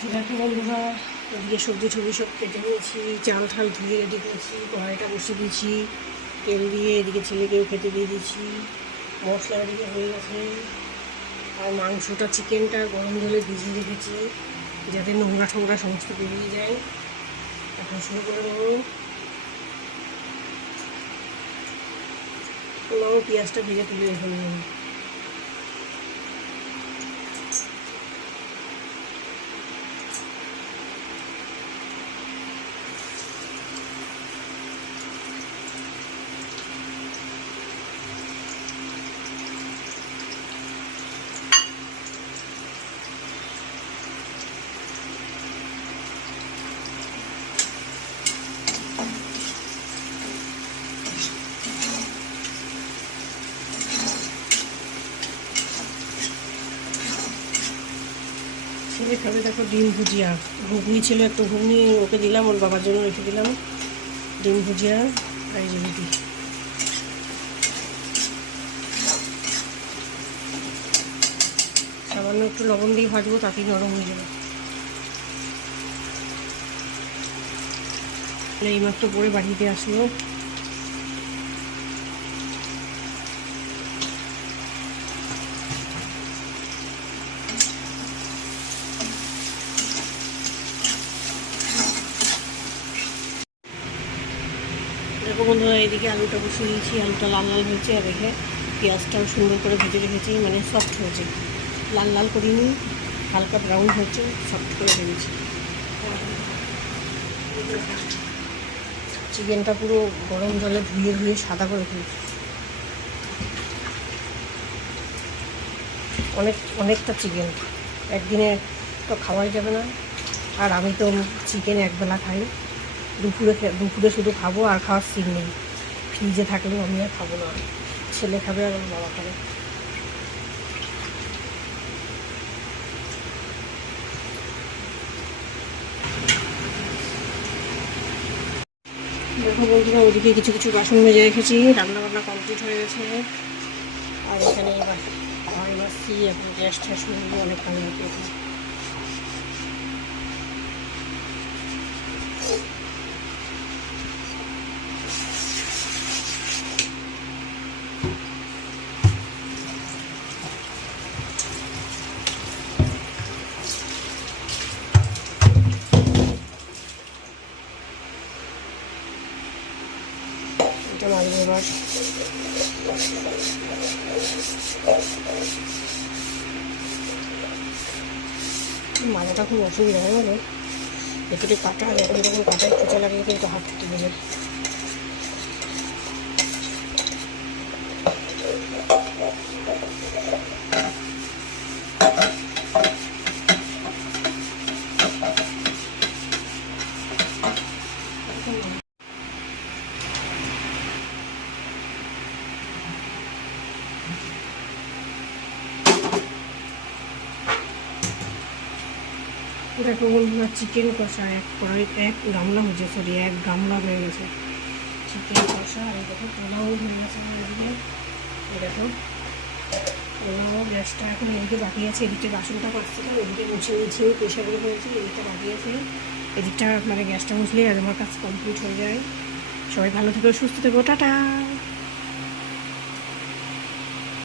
দেখো বন্ধুরা, এদিকে সবজি টবজি সব কেটে নিয়েছি, চাল ঠাল ধুয়ে রেডি করেছি, কড়াইটা বসিয়ে দিয়েছি তেল দিয়ে, এদিকে ছেলেকেও খেতে দিয়ে দিয়েছি, মশলা এদিকে হয়ে গেছে। আর মাংসটা চিকেনটা গরম জলে ভিজিয়ে রেখেছি যাতে নোংরা ঠোংরা সমস্ত বেরিয়ে যায়। এখন শুরু করে দেবো। পোলাও পেঁয়াজটা ভেজে তুলে রেখে নেব। ছেলে খাবে দেখো ডিম ভুজিয়া, ঘুগনি ছিল একটু, ঘুগনি ওকে দিলাম, ওর বাবার জন্য রেখে দিলাম। ডিম ভুজিয়া আর এই রুটি। সামান্য একটু লবণ দিয়ে ভাজবো, তাতেই নরম হয়ে যাবে। এইমাত্র পরে বাড়িতে আসলো। দেখো বন্ধুরা, এদিকে আলুটা বসিয়ে দিয়েছি, আলুটা লাল লাল হয়েছে, আর রেখে পেঁয়াজটাও সুন্দর করে ভেজে রেখেছি, মানে সফট হয়েছে, লাল লাল করিনি, হালকা ব্রাউন হচ্ছে, সফট করে ভেজেছি। চিকেনটা পুরো গরম জলে ধুয়ে ধুয়ে সাদা করে ফেলেছি, অনেকটা চিকেন, একদিনে তো খাওয়াই যাবে না। আর আমি তো চিকেন একবেলা খাই, দুপুরে শুধু খাবো, আর খাওয়ার সিন নেই। ফ্রিজে থাকলেও আমি আর খাবো না, ছেলে খাবে আর আমার বাবা খাবে। দেখো বন্ধুরা, ওদিকে কিছু কিছু বাসন মেজে রেখেছি, রান্নাবান্না কমপ্লিট হয়ে গেছে। আর এখানে এবার বাসছি, এখন গ্যাস ট্যাস মিলবো, অনেক কাজ আছে এখানে। এটা মাঝে এবার মাজাটা খুব অসুবিধা হয়, বলে এতটি কাটা, যখন যখন কাটায় খোঁচা লাগিয়ে কিন্তু হাত তুলে যায়। দেখো বন্ধুরা, চিকেন কষা এক গামলা হয়েছে, সরি এক গামলা হয়ে গেছে চিকেন কষা। আর দেখো পোলাও হয়ে গেছে আমার এদিকে। দেখো পোলাও, গ্যাসটা এখন এদিকে বাকি আছে, এদিকে বাসনটা করছিলাম, এদিকে মুছে নিয়েছি, প্রেশারে হয়েছে, এদিকটা বাকি আছে। এদিকটা মানে গ্যাসটা মুছলেই আর আমার কাজ কমপ্লিট হয়ে যায়। সবাই ভালো থেকো, সুস্থ থেকো, টাটা।